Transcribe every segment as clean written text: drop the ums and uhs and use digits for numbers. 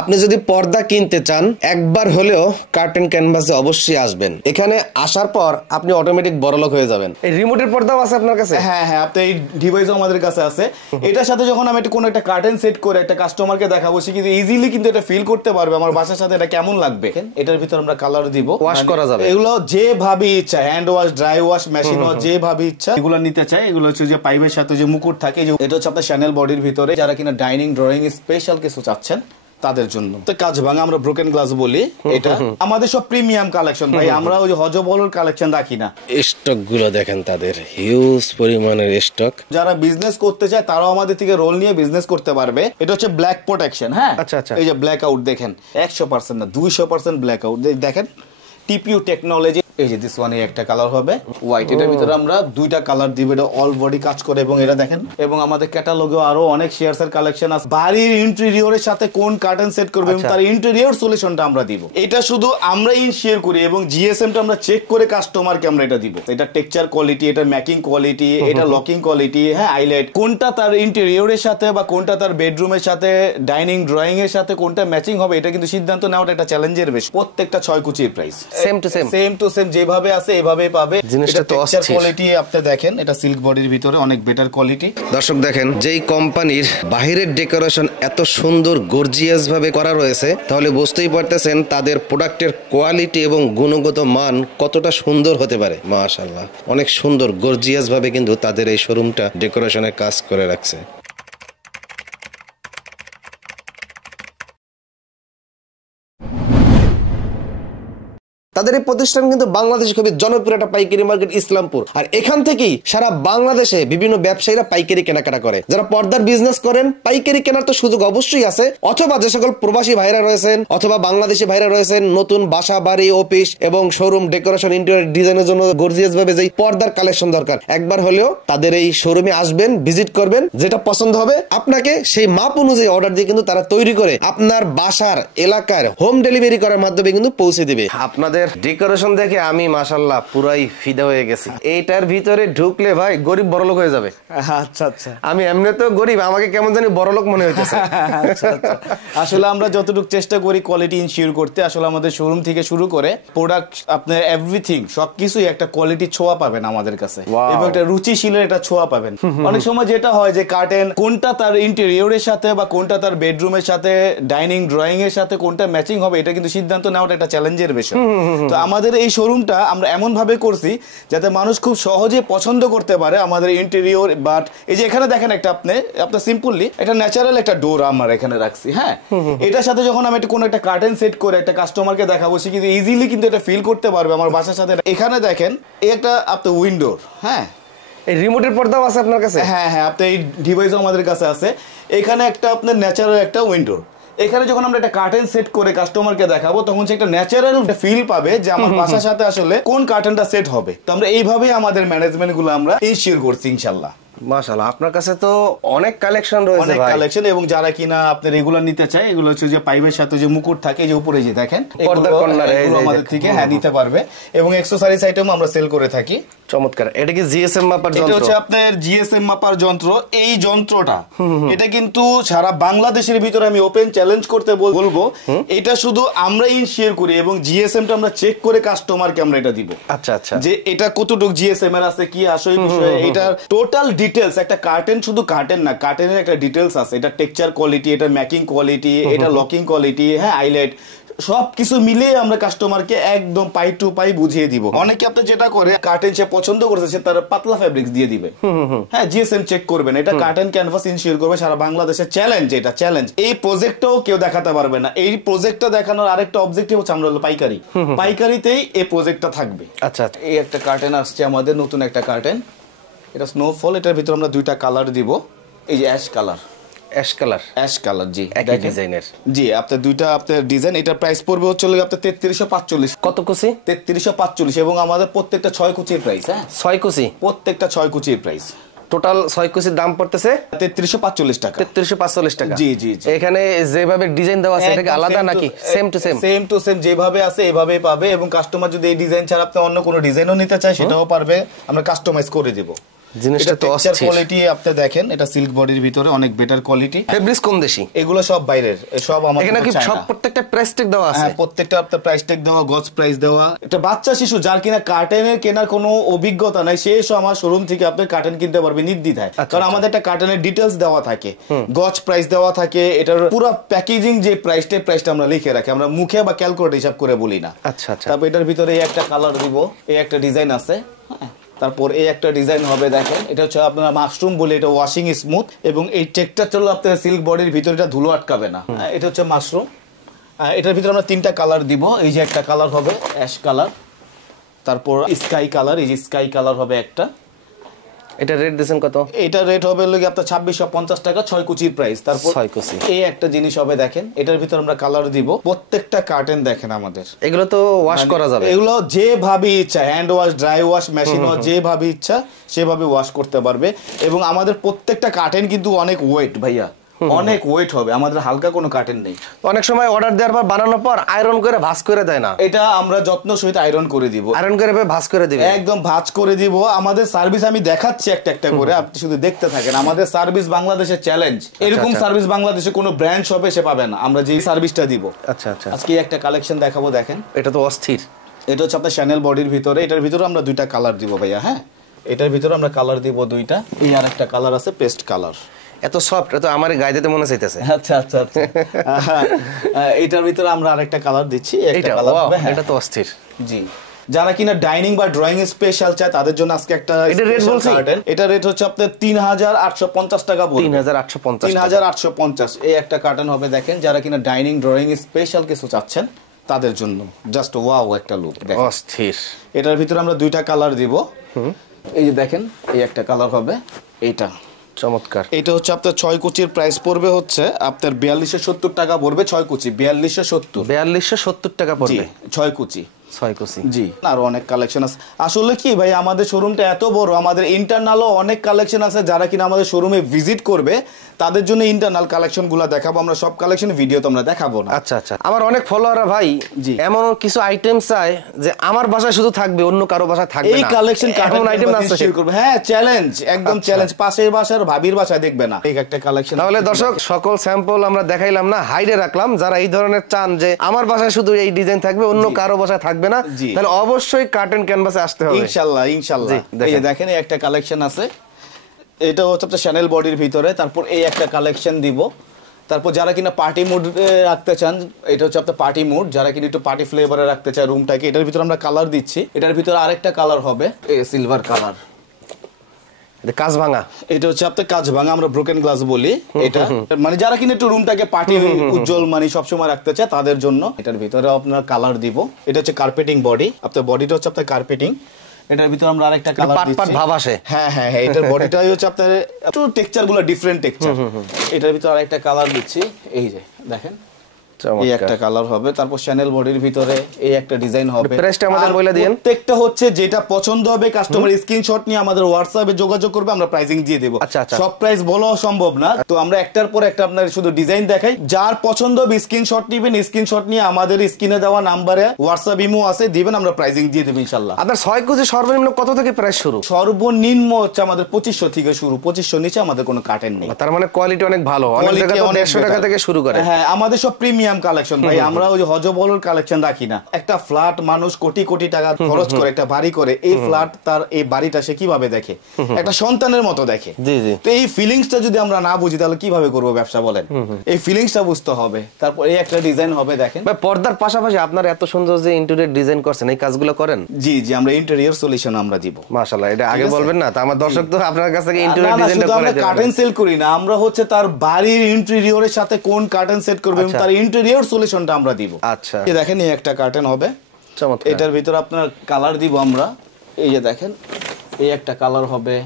আপনি যদি পর্দা কিনতে চান একবার হলেও কার্টেন ক্যানভাসে অবশ্যই আসবেন। এখানে আসার পর আপনি অটোমেটিক বড়লোক হয়ে যাবেন। এই রিমোটের পর্দাও আছে আপনার কাছে? হ্যাঁ হ্যাঁ, আপনি এই ডিভাইসও আমাদের কাছে আছে। এটার সাথে যখন আমি কোনো একটা কার্টেন সেট করে একটা কাস্টমারকে দেখাবো, সে কিন্তু ইজিলি কিন্তু এটা ফিল করতে পারবে আমার বাসার সাথে এটা কেমন লাগবে। এটার ভিতর আমরা কালার দিব, ওয়াশ করা যাবে। এগুলো যেভাবে ইচ্ছা, hand wash, dry wash, machine wash, যেভাবে ইচ্ছা এগুলো নিতে চাই। এগুলো হচ্ছে যে পাইপের সাথে যে মুকুট থাকে, যে এটা হচ্ছে আপনার শ্যানেল বডির ভিতরে। যারা কিনা ডাইনিং ড্রয়িং স্পেশাল কিছু চাচ্ছেন তাদের জন্য তো কাজ ভাঙা আমরা ব্রোকেন গ্লাস বলি। এটা আমাদের সব প্রিমিয়াম কালেকশন ভাই, আমরা ওই হজবলর কালেকশন রাখি না। স্টক গুলো দেখেন, তাদের হিউজ পরিমাণের স্টক। যারা বিজনেস করতে চায় তারাও আমাদের থেকে রোল নিয়ে বিজনেস করতে পারবে। এটা হচ্ছে ব্ল্যাক প্রোটেকশন। হ্যাঁ, আচ্ছা আচ্ছা, এই যে ব্ল্যাক আউট দেখেন, 100% না 200% ব্ল্যাক আউট দেখেন। TPU technology. এই যে দিস ওয়ান একটা কালার হবে হোয়াইট, এটার ভিতরে আমরা দুইটা কালার দিব। এটা অল বডি কাজ করে এবং এটা দেখেন, এবং আমাদের ক্যাটালগে আরো অনেক শেয়ারস এর কালেকশন আছে। বাড়ির ইন্টেরিয়রের সাথে কোন কার্টেন সেট করবে এবং তার ইন্টেরিয়র সলিউশনটা আমরা দিব। এটা শুধু আমরা ইনশিওর করি এবং জিএসএম টা আমরা চেক করে কাস্টমারকে আমরা এটা দিব। এটা টেক্সচার কোয়ালিটি, এটা মেকিং কোয়ালিটি, এটা লকিং কোয়ালিটি, হ্যাঁ হাইলাইট, কোনটা তার ইন্টেরিয়রের সাথে বা কোনটা তার বেডরুমের সাথে, ডাইনিং ড্রয়িং এর সাথে কোনটা ম্যাচিং হবে, এটা কিন্তু সিদ্ধান্ত নেওয়াটা একটা চ্যালেঞ্জের বিষয়। প্রত্যেকটা 6 কুচির প্রাইস সেম টু সেম যেভাবে আছে এভাবেই পাবে। জিনিসটা তো অস্থির কোয়ালিটি আপনি দেখেন, এটা সিল্ক বডির ভিতরে অনেক বেটার কোয়ালিটি। দর্শক দেখেন, যেই কোম্পানির বাহিরের ডেকোরেশন এত সুন্দর গর্জিয়াস ভাবে করা রয়েছে, তাহলে বুঝতেই পারতেছেন তাদের প্রোডাক্টের কোয়ালিটি এবং গুণগত মান কতটা সুন্দর হতে পারে। মাশাআল্লাহ, অনেক সুন্দর গর্জিয়াস ভাবে কিন্তু তাদের এই শোরুমটা ডেকোরেশনের কাজ করে রাখছে। তাদের এই প্রতিষ্ঠান কিন্তু বাংলাদেশে খুবই জনপ্রিয় একটা পাইকারি মার্কেট ইসলামপুর। আর এখান থেকেই সারা বাংলাদেশে বিভিন্ন ব্যবসায়ীরা পাইকারি কেনাকাটা করে। যারা পর্দার বিজনেস করেন, পাইকারি কেনার তো সুযোগ অবশ্যই আছে। অথবা যে সকল প্রবাসী ভাইরা রয়েছেন অথবা বাংলাদেশি ভাইরা রয়েছেন, নতুন বাসা, বাড়ি, অফিস এবং শোরুম ডেকোরেশন, ইন্টেরিয়র ডিজাইনের জন্য গর্জিয়াস ভাবে যেই পর্দার কালেকশন দরকার, একবার হলেও তাদের এই শোরুমে আসবেন, ভিজিট করবেন। যেটা পছন্দ হবে আপনাকে সেই মাপ অনুযায়ী অর্ডার দিয়ে কিন্তু তারা তৈরি করে আপনার বাসার এলাকার হোম ডেলিভারি করার মাধ্যমে কিন্তু পৌঁছে দিবে। আপনাদের ডেকোরেশন দেখে আমি মাশাআল্লাহ পুরাই ফিদা হয়ে গেছি। এইটার ভিতরে ঢুকলে ভাই গরিব বড়লোক হয়ে যাবে। আচ্ছা আচ্ছা, আমি এমনি তো গরিব, আমাকে কেমন জানি বড়লোক মনে হইতেছে। আচ্ছা আচ্ছা, আসলে আমরা যতটুকু চেষ্টা করি কোয়ালিটি ইনশিওর করতে। আসলে আমাদের শোরুম থেকে শুরু করে প্রোডাক্ট, আপনার এভরিথিং সবকিছুই একটা কোয়ালিটি ছোঁয়া পাবেন আমাদের কাছে, এবং একটা রুচিশীলের একটা ছোঁয়া পাবেন। অনেক সময় যেটা হয় যে কার্টেন কোনটা তার ইন্টেরিয়রের সাথে বা কোনটা তার বেডরুমের সাথে, ডাইনিং ড্রয়িং এর সাথে কোনটা ম্যাচিং হবে, এটা কিন্তু সিদ্ধান্ত নেওয়াটা একটা চ্যালেঞ্জের বিষয়। তো আমাদের এই শোরুমটা আমরা এমন ভাবে করছি যাতে মানুষ খুব সহজে পছন্দ করতে পারে আমাদের ইন্টেরিয়র। বাট এই যে এখানে দেখেন একটা আপনার সিম্পলি একটা ন্যাচারাল একটা ডোর আমরা এখানে রাখছি। হ্যাঁ, এটার সাথে যখন আমি কোনো একটা কার্টেন সেট করে একটা কাস্টমারকে দেখাবো, সে কিন্তু ইজিলি কিন্তু এটা ফিল করতে পারবে আমার বাসার সাথে। এখানে দেখেন এই একটা আপনার উইন্ডোর, হ্যাঁ এই রিমোটের পর্দাও আছে আপনার কাছে? হ্যাঁ হ্যাঁ, আপনার এই ডিভাইসও আমাদের কাছে আছে। এখানে একটা আপনার ন্যাচারাল একটা উইন্ডোর। এখানে যখন আমরা একটা কার্টেন সেট করে কাস্টমারকে দেখাবো, তখন সে একটা ন্যাচারাল ফিল পাবে যে আমার বাসার সাথে আসলে কোন কার্টেনটা সেট হবে। তো আমরা এইভাবেই আমাদের ম্যানেজমেন্ট গুলো আমরা ইনশিওর করছি ইনশাল্লাহ। মাশাআল্লাহ, আপনার কাছে তো অনেক কালেকশন রয়েছে, অনেক কালেকশন। এবং যারা কিনা আপনি রেগুলার নিতে চায়, এগুলো হচ্ছে যে পাইপের সাথে যে মুকুট থাকে, যে উপরে যে দেখেন পর্দার কর্নারে, এগুলো আমাদের থেকে হ্যাঁ নিতে পারবে। এবং অ্যাকসেসরিজ আইটেম আমরা সেল করে থাকি। চমৎকার। এটা কি জিএসএম মাপার যন্ত্র? এটা হচ্ছে আপনার জিএসএম মাপার যন্ত্র। এই যন্ত্রটা এটা কিন্তু সারা বাংলাদেশের ভিতরে আমি ওপেন চ্যালেঞ্জ করতে বলবো, এটা শুধু আমরা ইনশিওর করি এবং জিএসএম টা আমরা চেক করে কাস্টমারকে আমরা এটা দিব। আচ্ছা আচ্ছা, যে এটা কতটুকু জিএসএম এর আছে, কি আসলে বিষয়, এটা টোটাল ডিটেইলস। একটা কার্টেন শুধু কার্টেন না, কার্টেনের একটা ডিটেইলস আছে। এটা টেক্সচার কোয়ালিটি, এটা মেকিং কোয়ালিটি, এটা লকিং কোয়ালিটি, হ্যাঁ হাইলাইট, সবকিছু মিলিয়ে আমরা কাস্টমারকে একদম পাই টু পাই বুঝিয়ে দিব। অনেকে আপনি যেটা করে কার্টেন সে পছন্দ করছে, সে তার পাতলা ফেব্রিক্স দিয়ে দিবে। হ্যাঁ, জিএসএম চেক করবেন, এটা কার্টেন ক্যানভাস ইনশিওর করবে। সারা বাংলাদেশের চ্যালেঞ্জ, এটা চ্যালেঞ্জ। এই প্রজেক্টটাও কেউ দেখাতে পারবে না। এই প্রজেক্টটা দেখানোর আরেকটা অবজেক্টিভ হচ্ছে আমরা হলো পাইকারি, পাইকারিতেই এই প্রজেক্টটা থাকবে। আচ্ছা, এই একটা কার্টেন আসছে আমাদের, নতুন একটা কার্টেন, এটা স্নোফল। এটার ভিতরে আমরা দুইটা কালার দিব। এই যে অ্যাশ কালার, অ্যাশ কালার, জি একই ডিজাইনের। জি, আপনার দুইটা আপনার ডিজাইন। এটার প্রাইস পড়বে হচ্ছে আপনার 3345। কত কুচি? 3345। এবং আমাদের প্রত্যেকটা 6 কুচির প্রাইস। হ্যাঁ, 6 কুচি, প্রত্যেকটা 6 কুচির প্রাইস। টোটাল 6 কুচির দাম পড়তেছে 3345 টাকা। 3345 টাকা। জি জি। এখানে যেভাবে ডিজাইন দেওয়া আছে এটা কি আলাদা নাকি same to same? Same to same, যেভাবে আছে এভাবেই পাবে। এবং কাস্টমার যদি এই ডিজাইন ছাড়া আপনি অন্য কোনো ডিজাইনও নিতে চায়, সেটাও পারবে, আমরা কাস্টমাইজ করে দেব। জিনিসটা তো অস্থির কোয়ালিটি আপনি দেখেন, এটা সিল্ক বডির ভিতরে অনেক বেটার কোয়ালিটি। ফেব্রিক্স কোন দেশি? এগুলো সব বাইরের, সব আমাদের। এখানে কি সব প্রত্যেকটা প্রাইস ট্যাগ দেওয়া আছে? হ্যাঁ, প্রত্যেকটা আপনার প্রাইস ট্যাগ দেওয়া, গজ প্রাইস দেওয়া। এটা বাচ্চা শিশু যার কিনা কার্টেনের কেনার কোনো অভিজ্ঞতা নাই, সে এসে আমার শোরুম থেকে আপনি কার্টেন কিনতে পারবে নির্দ্বিধায়। কারণ আমাদের একটা কার্টেনের ডিটেইলস দেওয়া থাকে, গজ প্রাইস দেওয়া থাকে, এটার পুরো প্যাকেজিং যে প্রাইসটা আমরা লিখে রাখি, আমরা মুখে বা ক্যালকুলেট হিসাব করে বলি না। আচ্ছা আচ্ছা। তারপর এটার ভিতরে এই একটা কালার দিব, এই একটা ডিজাইন আছে। তারপর এই একটা ডিজাইন হবে, দেখেন এটা হচ্ছে আপনার মাশরুম বলে, এটা ওয়াশিং স্মুথ এবং এই টেকটা চলো আপনার সিল্ক বডির ভিতরে, এটা ধুলো আটকাবে না। এটা হচ্ছে মাশরুম। এটার ভিতরে আমরা 3টা কালার দিব। এই যে একটা কালার হবে অ্যাশ কালার, তারপর স্কাই কালার, এই যে স্কাই কালার হবে একটা। এটা রেট দিবেন কত? এটা রেট হবে লাগি আপনার 2650 টাকা, 6 কুচির প্রাইস। তারপর 6 কুচি এই একটা জিনিস হবে, দেখেন এটার ভিতর আমরা কালার দিব। প্রত্যেকটা কার্টেন দেখেন আমাদের, এগুলো তো ওয়াশ করা যাবে, এগুলো যেভাবে ইচ্ছা, hand wash, dry wash, machine wash, যেভাবে ইচ্ছা সেভাবে ওয়াশ করতে পারবে। এবং আমাদের প্রত্যেকটা কার্টেন কিন্তু অনেক ওয়েট ভাইয়া, অনেক ওয়েট হবে, আমাদের হালকা কোনো কার্টেন নেই। অনেক সময় অর্ডার দেওয়ার পর বানানোর পর আয়রন করে ভাঁজ করে দেয় না, এটা আমরা যত্ন সহিত আয়রন করে দিব, আয়রন করে ভাঁজ করে দিবে, একদম ভাঁজ করে দিব। আমাদের সার্ভিস আমি দেখাচ্ছি একটা একটা করে, আপনি শুধু দেখতে থাকেন। আমাদের সার্ভিস বাংলাদেশের চ্যালেঞ্জ, এরকম সার্ভিস বাংলাদেশে কোনো ব্র্যান্ড শপে সে পাবে না, আমরা যেই সার্ভিসটা দিব। আচ্ছা আচ্ছা। আজকে একটা কালেকশন দেখাবো, দেখেন এটা তো অস্থির। এটা হচ্ছে আপনার শ্যানেল বডির ভিতরে, এটার ভিতরে আমরা 2টা কালার দিব ভাইয়া। হ্যাঁ, এটার ভিতরে আমরা কালার দিব 2টা। এই আর একটা কালার আছে পেস্ট কালার, এত সফট, এত আমার গায়ে দিতে মনে চাইতেছে। আচ্ছা আচ্ছা আচ্ছা। এটার ভিতরে আমরা আরেকটা কালার দিচ্ছি, একটা কালার হবে। এটা তো অস্থির। জি, যারা কিনা ডাইনিং বা ড্রয়িং স্পেশাল চায় তাদের জন্য আজকে একটা এটা রেট বলছি, এটা রেট হচ্ছে আপনার 3850 টাকা বলবে। 3850 এই একটা কার্টন হবে, দেখেন যারা কিনা ডাইনিং ড্রয়িং স্পেশাল কিছু চাচ্ছেন তাদের জন্য জাস্ট ওয়াও একটা লুক, দেখেন অস্থির। এটার ভিতরে আমরা 2টা কালার দিব। এই যে দেখেন এই একটা কালার হবে, এইটা চমৎকার। এটা হচ্ছে আপনার 6 কুচির প্রাইস পড়বে হচ্ছে আপনার 4270 টাকা পড়বে। 6 কুচি 4270 টাকা পড়বে 6 কুচি। 6 কুচি। জি, আরো অনেক কালেকশন আছে। আসলে কি ভাই, আমাদের শোরুমটা এত বড়, আমাদের ইন্টারনালও অনেক কালেকশন আছে। যারা কিনা আমাদের শোরুমে ভিজিট করবে তাদের জন্য ইন্টারনাল কালেকশন গুলা দেখাবো আমরা, সব কালেকশন ভিডিও তো আমরা দেখাবো না। আচ্ছা আচ্ছা। আমার অনেক ফলোয়াররা ভাই এমন কিছু আইটেম চায় যে আমার বাসায় শুধু থাকবে, অন্য কারো বাসায় থাকবে না, এই কালেকশন এমন আইটেম আছে শেয়ার করব। হ্যাঁ, চ্যালেঞ্জ, একদম চ্যালেঞ্জ। পাশের বাসার ভাবির বাসায় দেখবে না এই একটা কালেকশন। তাহলে দর্শক, সকল স্যাম্পল আমরা দেখাইলাম না, হাইডে রাখলাম। যারা এই ধরনের চান যে আমার বাসায় শুধু এই ডিজাইন থাকবে, অন্য কারো বাসায় থাকবে না, তাহলে অবশ্যই কার্টন ক্যানভাসে আসতে হবে ইনশাআল্লাহ ইনশাআল্লাহ। এই যে দেখেন এই একটা কালেকশন আছে, এটা হচ্ছে আপনার শ্যানেল বডির ভিতরে। তারপর এই একটা কালেকশন দিব। তারপর যারা কিনা পার্টি মুড রাখতে চান, এটা হচ্ছে আপনার পার্টি মুড, যারা কিনা একটু পার্টি ফ্লেভারে রাখতে চায় রুমটাকে, এটার ভিতরে আমরা কালার দিচ্ছি। এটার ভিতরে আরেকটা কালার হবে সিলভার কালার, কাজ ভাঙা। এটা হচ্ছে আপনার কাজ ভাঙা, আমরা ব্রোকেন গ্লাস বলি এটা। মানে যারা কিনা একটু রুমটাকে পার্টি উজ্জ্বল মানে সবসময় রাখতে চায় তাদের জন্য। এটার ভিতরে আপনার কালার দিব। এটা হচ্ছে কার্পেটিং বডি, আপনার বডিটা হচ্ছে আপনার কার্পেটিং। এটার ভিতরে আমরা আরেকটা কালার দিচ্ছি, পাট ভাব আসে। হ্যাঁ হ্যাঁ হ্যাঁ, এটার বডিটাই হচ্ছে আপনার একটু টেক্সচার গুলো ডিফারেন্ট টেক্সচার। এটার ভিতরে আরেকটা কালার দিচ্ছি, এই যে দেখেন এই একটা কালার হবে। তারপর শ্যানেল বডির ভিতরে এই একটা ডিজাইন হবে। প্রাইসটা আমাদের বলে দিন। প্রত্যেকটা হচ্ছে যেটা পছন্দ হবে কাস্টমার স্ক্রিনশট নিয়ে আমাদের হোয়াটসঅ্যাপে যোগাযোগ করবে, আমরা প্রাইসিং দিয়ে দেব। আচ্ছা আচ্ছা। সব প্রাইস বলাও সম্ভব না, তো আমরা একটার পর একটা আপনার শুধু ডিজাইন দেখাই। যার পছন্দ হবে স্ক্রিনশট নেবেন, স্ক্রিনশট নিয়ে আমাদের স্ক্রিনে দেওয়া নম্বরে হোয়াটসঅ্যাপ ইমো আছে, দিবেন, আমরা প্রাইসিং দিয়ে দেব ইনশাআল্লাহ। আপনার 6 কেজি সর্বনিম্ন কত থেকে প্রাইস শুরু? সর্বনিম্ন হচ্ছে আমাদের 2500 থেকে শুরু, 2500 নিচে আমাদের কোনো কার্টেন নেই। তার মানে কোয়ালিটি অনেক ভালো, অনেক জায়গায় তো 150 টাকা থেকে শুরু করে। হ্যাঁ, আমাদের সব প্রিমিয়াম কালেকশন ভাই, আমরা ওই হজবলর কালেকশন রাখি না। একটা ফ্ল্যাট মানুষ কোটি কোটি টাকা খরচ করে একটা বাড়ি করে, এই ফ্ল্যাট তার এই বাড়িটা সে কিভাবে দেখে, একটা সন্তানের মতো দেখে। জি জি। তো এই ফিলিংসটা যদি আমরা না বুঝি তাহলে কিভাবে করবো ব্যবসা বলেন? এই ফিলিংসটা বুঝতে হবে। তারপর এই একটা ডিজাইন হবে, দেখেন ভাই পর্দার পাশাপাশি আপনারা এত সুন্দর যে ইন্টেরিয়র ডিজাইন করছেন, এই কাজগুলো করেন? জি জি, আমরা ইন্টেরিয়র সলিউশন আমরা দিব। মাশাআল্লাহ, এটা আগে বলবেন না? তা আমার দর্শক তো আপনার কাছ থেকে ইন্টেরিয়র ডিজাইনটা করে আমরা কার্টেন সেল করি না, আমরা হচ্ছে তার বাড়ির ইন্টেরিয়রের সাথে কোন কার্টেন সেট করবে এবং তার ইন্টেরিয়র সলিউশনটা আমরা দিব। আচ্ছা, এই দেখেন এই একটা কার্টেন হবে, চমৎকার। এটার ভিতর আপনার কালার দিব আমরা। এই যে দেখেন এই একটা কালার হবে,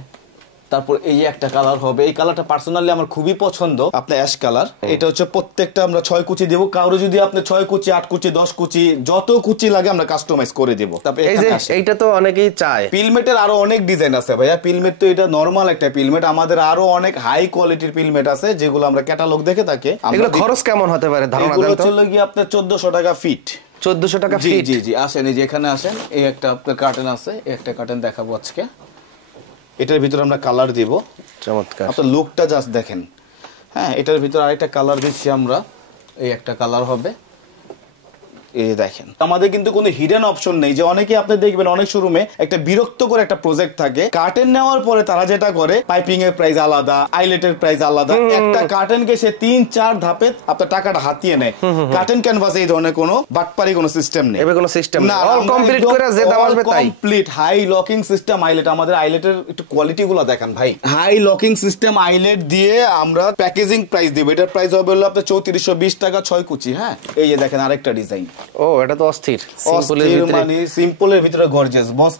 তারপর এই একটা কালার হবে। এই কালারটা পার্সোনালি আমার খুবই পছন্দ, আপনার অ্যাশ কালার। এটা হচ্ছে প্রত্যেকটা আমরা 6 কুচি দেব। কারো যদি আপনি 6 কুচি 8 কুচি 10 কুচি যত কুচি লাগে আমরা কাস্টমাইজ করে দেব। তারপর এই যে এইটা তো অনেকেই চায়। পিলমেটের আরো অনেক ডিজাইন আছে ভাইয়া। পিলমেট তো এটা নরমাল একটা পিলমেট, আমাদের আরো অনেক হাই কোয়ালিটির পিলমেট আছে যেগুলো আমরা ক্যাটালগ দেখে থাকি। এগুলো খরচ কেমন হতে পারে ধারণা দেন তো? এগুলো হচ্ছে আপনার 1400 টাকা ফিট। 1400 টাকা ফিট? জি জি জি। আসেন এই যে এখানে আসেন, এই একটা আপনার কার্টেন আছে, এই একটা কার্টেন দেখাবো আজকে। এটার ভিতরে আমরা কালার দিব। চমৎকার। আপনার লুকটা জাস্ট দেখেন। হ্যাঁ, এটার ভিতরে আরেকটা কালার দিচ্ছি আমরা, এই একটা কালার হবে, এই দেখেন। আমাদের কিন্তু কোনো হিডেন অপশন নেই, যে অনেকে আপনি দেখবেন অনেক শোরুমে একটা বিরক্ত করে একটা প্রজেক্ট থাকে, কার্টেন নেওয়ার পরে তারা যেটা করে পাইপিং এর প্রাইস আলাদা, আইলেটের প্রাইস আলাদা, একটা কার্টেনকে সে 3-4 ধাপে আপনার টাকাটা হাতিয়ে নেয়। কার্টেন ক্যানভাসে এই ধরনের কোনো বাটপারি কোনো সিস্টেম নেই, এবে কোনো সিস্টেম না, অল কমপ্লিট করে যে দাম আসবে তাই। Complete high locking system eyelet. আমাদের আইলেটের একটু কোয়ালিটি গুলো দেখেন ভাই, হাই লকিং সিস্টেম আইলেট দিয়ে আমরা প্যাকেজিং প্রাইস দিব। এটার প্রাইস হবে হলো আপনার 3420 টাকা 6 কুচি। হ্যাঁ, এই যে দেখেন আরেকটা ডিজাইন। ও, এটা তো অস্থির, মানে সিম্পলের ভিতরে গর্জিয়াস। বস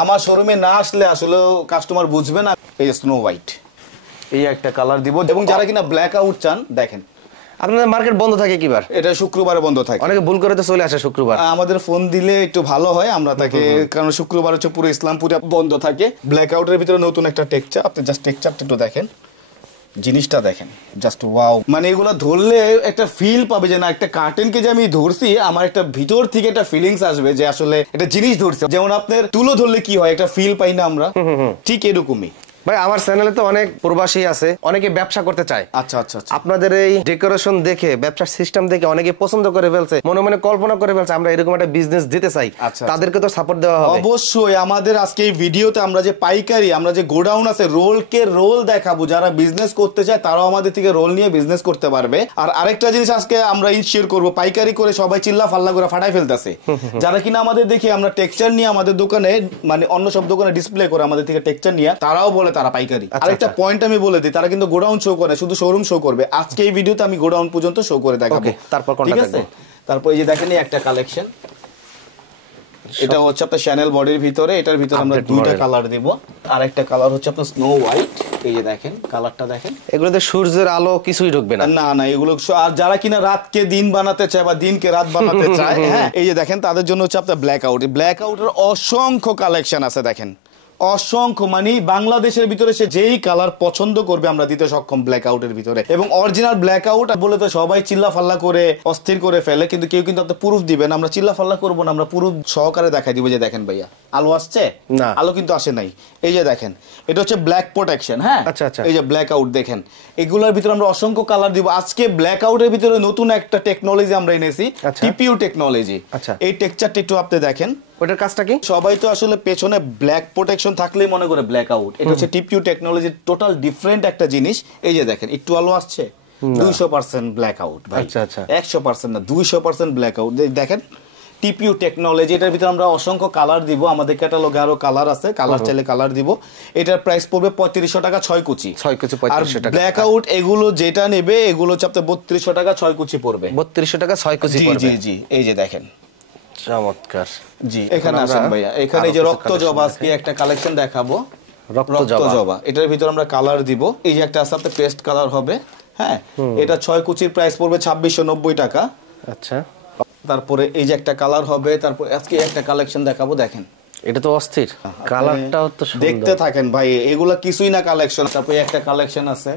আমার শোরুমে না আসলে আসলে কাস্টমার বুঝবে না। এই স্নো হোয়াইট, এই একটা কালার দিব। এবং যারা কিনা ব্ল্যাক আউট চান, দেখেন আপনাদের মার্কেট বন্ধ থাকে কিবার? এটা শুক্রবারে বন্ধ থাকে। অনেকে ভুল করে তো চলে আসে শুক্রবার। আমাদের ফোন দিলে একটু ভালো হয়, আমরা তাকে, কারণ শুক্রবার হচ্ছে পুরো ইসলামপুরে বন্ধ থাকে। ব্ল্যাক আউটের ভিতরে নতুন একটা টেক্সচার, আপনি জাস্ট টেক্সচারটা একটু দেখেন, জিনিসটা দেখেন, জাস্ট ওয়াও। মানে এগুলো ধরলে একটা ফিল পাবে যে না, একটা কার্টেনকে যে আমি ধরছি, আমার একটা ভিতর থেকে একটা ফিলিংস আসবে যে আসলে একটা জিনিস ধরছে। যেমন আপনার তুলো ধরলে কি হয়, একটা ফিল পাই না আমরা, ঠিক এরকমই। ভাই আমার চ্যানেলে তো অনেক প্রবাসী আছে, অনেকে ব্যবসা করতে চায়। আচ্ছা আচ্ছা আচ্ছা। আপনাদের এই ডেকোরেশন দেখে, ব্যবসার সিস্টেম দেখে অনেকে পছন্দ করে ফেলছে, মনে মনে কল্পনা করে ফেলছে আমরা এরকম একটা বিজনেস দিতে চাই। আচ্ছা, তাদেরকে তো সাপোর্ট দেওয়া হবে অবশ্যই। আমাদের আজকে এই ভিডিওতে আমরা যে পাইকারি, আমরা যে গোডাউন আছে, রোল দেখাবো। যারা বিজনেস করতে চায় তারাও আমাদের থেকে রোল নিয়ে বিজনেস করতে পারবে। আর আরেকটা জিনিস আজকে আমরা ইনশিওর করব, পাইকারি করে সবাই চিল্লা ফাল্লা করে ফাটাই ফেলতেছে। যারা কিনা আমাদের দেখি আমরা টেক্সচার নিয়ে আমাদের দোকানে, মানে অন্য সব দোকানে ডিসপ্লে করে আমাদের থেকে টেক্সচার নিয়ে, তারাও বলে তারা পাইকারি। আরেকটা পয়েন্ট আমি বলে দিই, তারা কিন্তু গোডাউন শো করে, শুধু শোরুম শো করবে। আজকে এই ভিডিওতে আমি গোডাউন পর্যন্ত শো করে দেখাবো। তারপর ঠিক আছে? তারপর এই যে দেখেন একটা কালেকশন, এটা হচ্ছে আপনার শ্যানেল বডির ভিতরে। এটার ভিতরে আমরা দুইটা কালার দিব। আর একটা কালার হচ্ছে আপনার স্নো হোয়াইট। এই যে দেখেন কালারটা দেখেন, এগুলোতে সূর্যের আলো কিছুই ঢুকবে না। না না, এগুলো আর যারা কিনা রাতকে দিন বানাতে চায় বা দিনকে রাত বানাতে চায়, হ্যাঁ, এই যে দেখেন তাদের জন্য হচ্ছে আপনার ব্ল্যাক আউট। ব্ল্যাক আউটের অসংখ্য কালেকশন আছে, দেখেন অসংখ্য। মানে বাংলাদেশের ভিতরে সে যেই কালার পছন্দ করবে আমরা দিতে সক্ষম ব্ল্যাক আউটের ভিতরে। এবং অরিজিনাল ব্ল্যাক আউট বলে তো সবাই চিল্লা ফাল্লা করে অস্থির করে ফেলে, কিন্তু কেউ কিন্তু আপনার প্রুফ দিবেন। আমরা চিল্লা ফাল্লা করবো না, আমরা প্রুফ সহকারে দেখাই দিব। যে দেখেন ভাইয়া, আলো আসছে না? আলো কিন্তু আসে নাই। এই যে দেখেন, এটা হচ্ছে ব্ল্যাক প্রোটেকশন। হ্যাঁ, আচ্ছা আচ্ছা। এই যে ব্ল্যাক আউট দেখেন, এগুলোর ভিতরে আমরা অসংখ্য কালার দিব। আজকে ব্ল্যাক আউটের ভিতরে নতুন একটা টেকনোলজি আমরা এনেছি, টিপিইউ টেকনোলজি। আচ্ছা, এই টেক্সচারটা একটু আপনি দেখেন। ওটার কাজটা কি? সবাই তো আসলে পেছনে ব্ল্যাক প্রোটেকশন থাকলেই মনে করে ব্ল্যাক আউট। এটা হচ্ছে টিপিইউ টেকনোলজি, টোটাল ডিফারেন্ট একটা জিনিস। এই যে দেখেন একটু আলো আসছে, 200% ব্ল্যাক আউট ভাই। আচ্ছা আচ্ছা, 100% না, 200% ব্ল্যাক আউট। দেখেন টিপিইউ টেকনোলজি। এটার ভিতরে আমরা অসংখ্য কালার দিব। আমাদের ক্যাটালগে আরো কালার আছে, কালার চাইলে কালার দিব। এটার প্রাইস পড়বে 3500 টাকা 6 কুচি। 6 কুচি 3500 টাকা। ব্ল্যাক আউট এগুলো যেটা নেবে, এগুলো হচ্ছে আপনার 3200 টাকা 6 কুচি পড়বে। 3200 টাকা 6 কুচি পড়বে। জি জি, এই যে দেখেন, চমৎকার। জি, এখানে আসেন ভাইয়া। এখানে যে রক্ত জবা, আজকে একটা কালেকশন দেখাবো, রক্ত জবা। এটার ভিতরে আমরা কালার দিব। এই যে একটা আছে আপনার পেস্ট কালার হবে। হ্যাঁ, এটা 6 কুচির প্রাইস পড়বে 2690 টাকা। আচ্ছা, তারপরে এই যে একটা কালার হবে। তারপর আজকে একটা কালেকশন দেখাবো, দেখেন এটা তো অস্থির, কালারটাও তো সুন্দর। দেখতে থাকেন ভাই, এগুলা কিছুই না কালেকশন। তারপরে একটা কালেকশন আছে,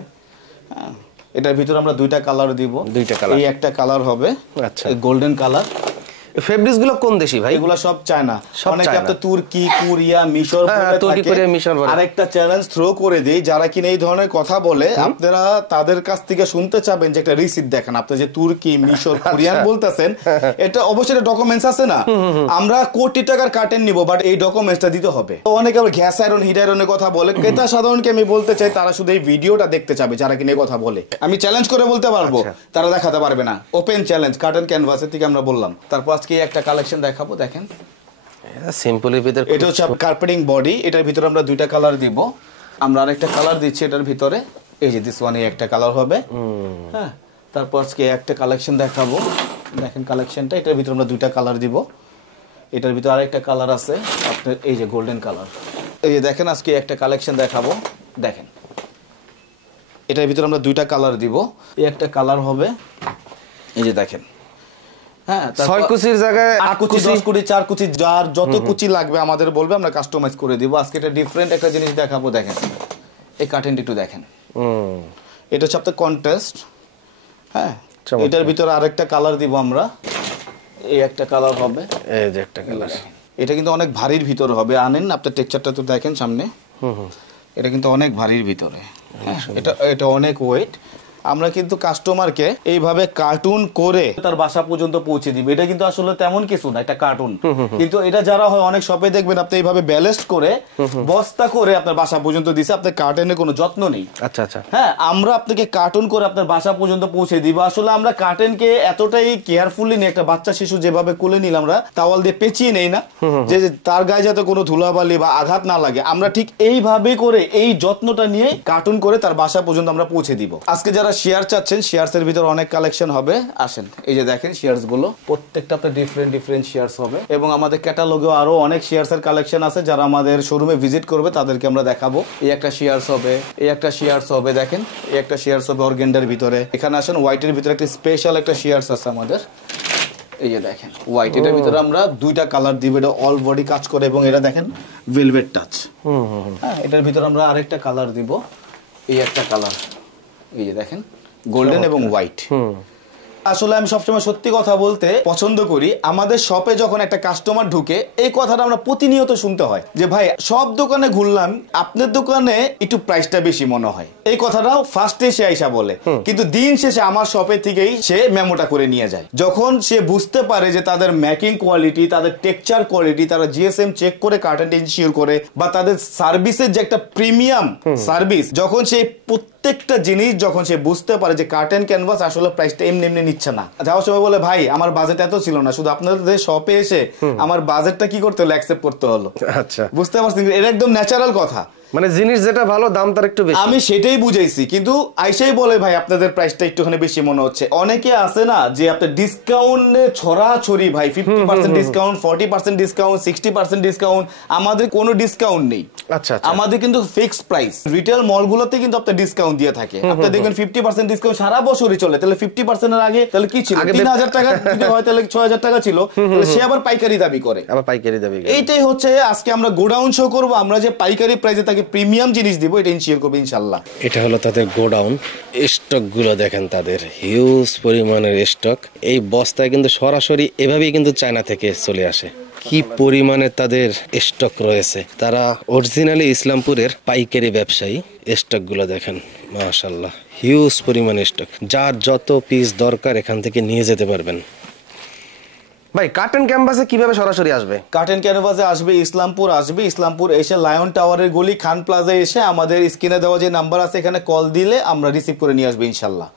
এটার ভিতরে আমরা দুইটা কালার দিব। দুইটা কালার, এই একটা কালার হবে আচ্ছা গোল্ডেন কালার। ফেব্রিক্স গুলো কোন দেশি ভাই? এগুলা সব চায়না। অনেকে আপনার তুর্কি, কোরিয়া, মিশর বলে। আরেকটা চ্যালেঞ্জ থ্রো করে দেই, যারা কিনা এই ধরনের কথা বলে, আপনারা তাদের কাছ থেকে শুনতে চাবেন যে একটা রিসিপ্ট দেখান। আপনি যে তুর্কি, মিশর, কোরিয়ান বলতেছেন, এটা অবশ্যই ডকুমেন্টস আছে না? আমরা কোটি টাকার কার্টেন নিব, বাট এই ডকুমেন্টসটা দিতে হবে। অনেকে আবার গ্যাস আয়রন, হিট আয়রনের কথা বলে। ক্রেতা সাধারণকে আমি বলতে চাই, তারা শুধু এই ভিডিওটা দেখতে চাবে যারা কিনা এই কথা বলে। আমি চ্যালেঞ্জ করে বলতে পারবো, তারা দেখাতে পারবে না। ওপেন চ্যালেঞ্জ, কার্টেন ক্যানভাসের থেকে আমরা বললাম। তারপর আজকে একটা কালেকশন দেখাবো, দেখেন সিম্পলের ভিতরে। এটা হচ্ছে কার্পেটিং বডি। এটার ভিতরে আমরা দুইটা কালার দিব। আমরা আরেকটা কালার দিচ্ছি এটার ভিতরে। এই যে দিস ওয়ান, একটা কালার হবে। হ্যাঁ, তারপর আজকে একটা কালেকশন দেখাবো, দেখেন কালেকশনটা। এটার ভিতরে আমরা দুইটা কালার দিব। এটার ভিতরে আরেকটা কালার আছে আপনার, এই যে গোল্ডেন কালার। এই যে দেখেন আজকে একটা কালেকশন দেখাবো, দেখেন এটার ভিতরে আমরা দুইটা কালার দিব। এই একটা কালার হবে, এই যে দেখেন। হ্যাঁ, 6 কুচির জায়গায় 8 কুচি, 10 কুচি, 4 কুচি, যার যত কুচি লাগবে আমাদের বলবে, আমরা কাস্টমাইজ করে দিব। আজকে এটা ডিফারেন্ট একটা জিনিস দেখাবো, দেখেন এই কার্টেনটা একটু দেখেন। এটা হচ্ছে আপনার কন্ট্রাস্ট। হ্যাঁ, এটার ভিতরে আরেকটা কালার দিব আমরা। এই একটা কালার হবে, এই যে একটা কালার। এটা কিন্তু অনেক ভারীর ভিতর হবে। আনেন আপনার টেক্সচারটা তো দেখেন সামনে। এটা কিন্তু অনেক ভারীর ভিতরে, এটা এটা অনেক ওয়েট। আমরা কিন্তু কাস্টমারকে এইভাবে কার্টুন করে তার বাসা পর্যন্ত পৌঁছে দিবে। এটা কিন্তু আসলে তেমন কিছু না, একটা কার্টুন। কিন্তু এটা যারা হয় অনেক শপে দেখবেন আপনি এইভাবে ব্যালেন্সড করে বস্তা করে আপনার বাসা পর্যন্ত দিছে, আপনার কার্টুনের কোনো যত্ন নেই। আচ্ছা আচ্ছা, হ্যাঁ, আমরা আপনাকে কার্টুন করে আপনার বাসা পর্যন্ত পৌঁছে দিব। আসলে আমরা কার্টুনকে এতটাই কেয়ারফুলি নিয়ে, একটা বাচ্চা শিশু যেভাবে কোলে নিলাম আমরা তাওয়াল দিয়ে পেঁচিয়ে নেই না, যে তার গায়ে যাতে কোনো ধুলাবালি বা আঘাত না লাগে, আমরা ঠিক এইভাবে করে এই যত্নটা নিয়ে কার্টুন করে তার বাসা পর্যন্ত আমরা পৌঁছে দিব। আজকে যারা শেয়ার চাচ্ছেন, শেয়ারস এর ভিতর অনেক কালেকশন হবে, আসেন এই যে দেখেন শেয়ারস গুলো, প্রত্যেকটা আপনার ডিফারেন্ট শেয়ারস হবে। এবং আমাদের ক্যাটালগেও আরো অনেক শেয়ারস এর কালেকশন আছে, যারা আমাদের শোরুমে ভিজিট করবে তাদেরকে আমরা দেখাবো। এই একটা শেয়ারস হবে, এই একটা শেয়ারস হবে, দেখেন এই একটা শেয়ারস হবে অর্গেন্ডার ভিতরে। এখানে আসেন হোয়াইটের ভিতরে একটা স্পেশাল একটা শেয়ারস আছে আমাদের, এই যে দেখেন হোয়াইট। এটার ভিতরে আমরা দুইটা কালার দিব, এটা অল বডি কাজ করে এবং এটা দেখেন ভেলভেট টাচ। হ্যাঁ, এটার ভিতরে আমরা আরেকটা কালার দিব, এই একটা কালার, এই যে দেখেন গোল্ডেন এবং হোয়াইট। আসলে আমি সবসময় সত্যি কথা বলতে পছন্দ করি। আমাদের শপে যখন একটা কাস্টমার ঢুকে, এই কথাটা আমরা প্রতিনিয়ত শুনতে হয় যে ভাই সব দোকানে ঘুরলাম, আপনার দোকানে একটু প্রাইসটা বেশি মনে হয়। এই কথাটাও ফার্স্টে সে আইসা বলে, কিন্তু দিন শেষে আমার শপে থেকেই সে মেমোটা করে নিয়ে যায়। যখন সে বুঝতে পারে যে তাদের মেকিং কোয়ালিটি, তাদের টেক্সচার কোয়ালিটি, তারা জিএসএম চেক করে কার্টনটা ইনশিওর করে, বা তাদের সার্ভিসের যে একটা প্রিমিয়াম সার্ভিস, যখন সে প্রত্যেকটা জিনিস যখন সে বুঝতে পারে যে কার্টেন ক্যানভাস আসলে প্রাইসটা এমনি এমনি নিচ্ছে না। যাওয়ার সময় বলে ভাই আমার বাজেট এত ছিল না, শুধু আপনাদের শপে এসে আমার বাজেটটা কি করতে হলো, অ্যাকসেপ্ট করতে হলো। আচ্ছা, বুঝতে পারছেন, এটা একদম ন্যাচারাল কথা। মানে জিনিস যেটা ভালো দাম তার একটু বেশি, আমি সেটাই বুঝাইছি, কিন্তু আইসাই বলে ভাই আপনাদের প্রাইসটা একটুখানি বেশি মনে হচ্ছে। অনেকে আছে না যে আপনার ডিসকাউন্টে ছড়াছড়ি, ভাই 50% ডিসকাউন্ট, 40% ডিসকাউন্ট, 60% ডিসকাউন্ট। আমাদের কোনো ডিসকাউন্ট নেই। আচ্ছা, আমাদের কিন্তু ফিক্সড প্রাইস। রিটেল মলগুলোতে কিন্তু আপনার ডিসকাউন্ট দিয়ে থাকে, আপনি দেখবেন 50% ডিসকাউন্ট সারা বছরই চলে। তাহলে 50% এর আগে তাহলে কি ছিল, 3000 টাকা যদি হয় তাহলে 6000 টাকা ছিল, তাহলে সে আবার পাইকারি দাবি করে, আবার পাইকারি দাবি। এইটাই হচ্ছে আজকে আমরা গোডাউন শো করব, আমরা যে পাইকারি প্রাইসে তাকে প্রিমিয়াম জিনিস দিব, এটা ইনশিওর করব ইনশাআল্লাহ। এটা হলো তাদের গোডাউন। স্টক গুলো দেখেন, তাদের হিউজ পরিমাণের স্টক। এই বস্তায় কিন্তু সরাসরি এভাবেই কিন্তু চায়না থেকে চলে আসে। কি পরিমাণে তাদের স্টক রয়েছে। তারা অরিজিনালি ইসলামপুরের পাইকারি ব্যবসায়ী। স্টক গুলো দেখেন, মাশাআল্লাহ হিউজ পরিমাণে স্টক। যার যত পিস দরকার এখান থেকে নিয়ে যেতে পারবেন। ভাই কার্টন ক্যানভাসে কিভাবে সরাসরি আসবে? কার্টন ক্যানভাসে আসবে, ইসলামপুর আসবে। ইসলামপুর এসে লায়ন টাওয়ারের গলি খান প্লাজা এসে আমাদের স্ক্রিনে দেওয়া যে নাম্বার আছে এখানে কল দিলে আমরা রিসিভ করে নিয়ে আসবো ইনশাল্লাহ।